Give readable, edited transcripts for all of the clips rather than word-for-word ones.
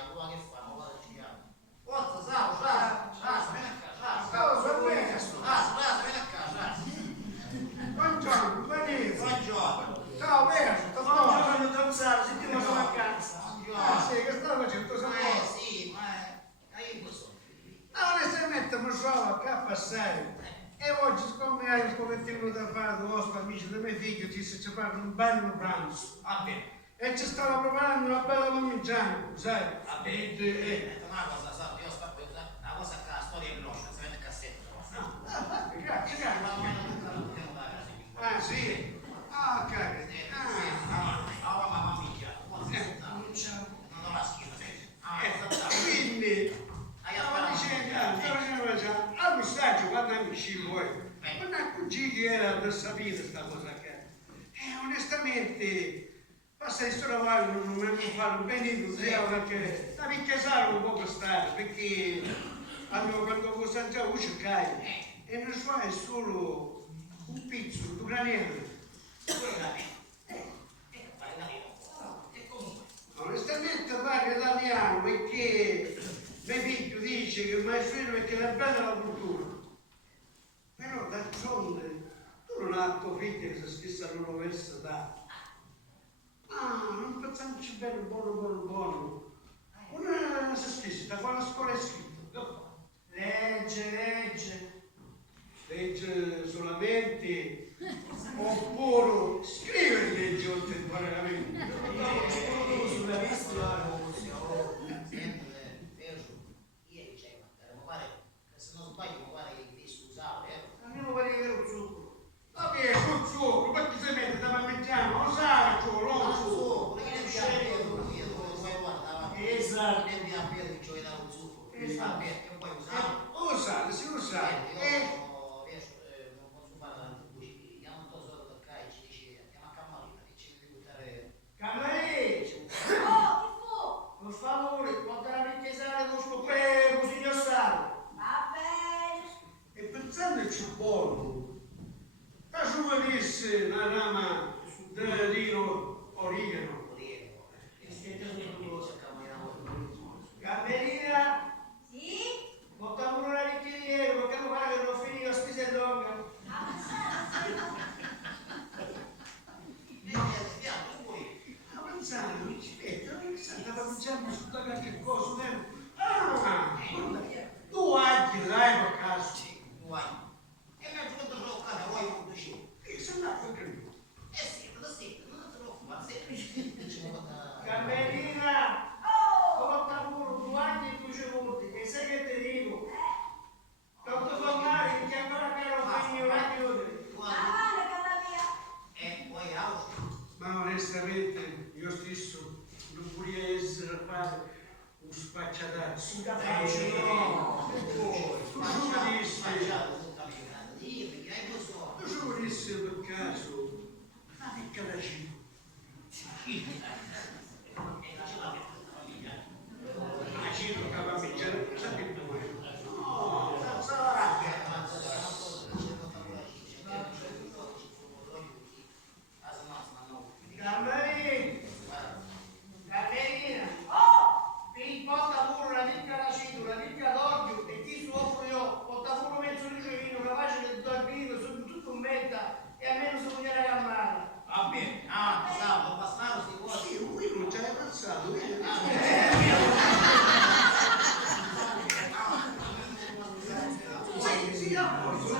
allora che fa? Ma guarda ci chiama. Forza, Savo, vieni a casa, Ciao, va bene. vieni a casa. Buongiorno, benissimo. Buongiorno. Ciao, Verso, sto Buongiorno, Don Saro, sentiamo sono a casa. Ah, sì, che stavo facendo? Sì, ma io cosa so? Onestamente mi sono a passare. E oggi, siccome hai un pochettino da fare con vostri amici dei miei figli, ci fare un bello pranzo. Va bene. E ci stavo preparando una bella parmigiana, sai? Va bene. Una cosa, sa, io sto una cosa che la storia è veloce, si vede il cassetto. Grazie. Ah, sì? Ah, cavolo. Mamma mia, non la schiena, Quindi, stavo dicendo già, al messaggio, quando amici voi, quando cugini era per sapere questa cosa qua. Onestamente, passa di storia non mi fanno benissimo, perché la picchiasara un po' per stare, perché allora, quando cosa già cercai, e non so, è solo un pizzo, un granello. Onestamente parlo italiano perché mio figlio dice che il maestro perché è bella la cultura. Però d'altronde tu non hai tuo figlio che si stessa all'università. Ah, non facciamoci bene buono. Una si stessa, da quale scuola è scritto? Legge. Legge solamente oppure scrivere legge oltre il pagamento. Sulla vista. Ieri c'è, ma guarda, se non sbaglio, mi pare che devi scusare, Andiamo a vedere lo zucchero. Ma che è lo zucchero? Ma chi si mette da parmigiano? Lo sai, lo zucchero. Esatto. Lo sai, si lo sa. Cammarì! Per favore, portare la picchiesare con sto prego, signor Saro. Va bene. E pensandoci buono, la sua disse una rama di origano. Camerina, Sì? porta pure una bicchieriera, perché non pare che non finì la spesa è lunga. Avanzando, mi aspetta, stava pensando su qualche cosa. Ah, tu hai l'hai per caso. E se no, perché? Camerina, Oh! porta pure due anni e 2 secondi, che sai che ti dico? Tanto formare, che ancora caro un radio. Avanti, cala via. Ma onestamente io stesso non voglio essere a fare un spacciatazzo. Un capace, no. Tu ci volessi per caso una piccola cifra. La cifra che va a mangiare, sapete dove? No, Camerina, Oh! ti porta pure una piccola cintura, una piccola d'olio e ti soffro io, porta pure mezzo lucino capace che dormire su tutto un metta e almeno si può a cammare. sì, lui non ci hai pensato, sì, a posto,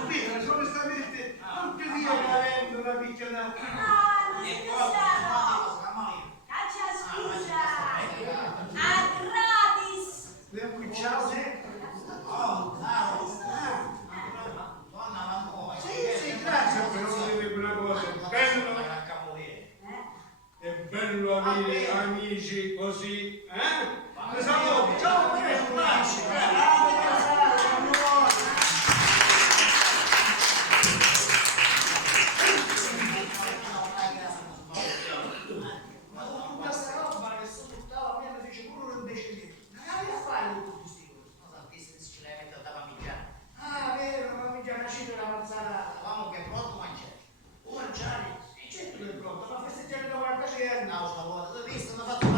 onestamente, anche io avendo una piccola... Ah, non si pensano! Caccia scusa! A gratis! Le acquicciamo? Sì, grazie, però deve una cosa, è bello avere amici così, Ciao, Tutta sta roba che sono buttata a me mi fece pure un decennio. Ma che vai a fare con tutti questi cose? Ah, vero, ma mi già una cifra da manzana. Mangiare? Certo che è pronto, ma festeggiare da 40 anni.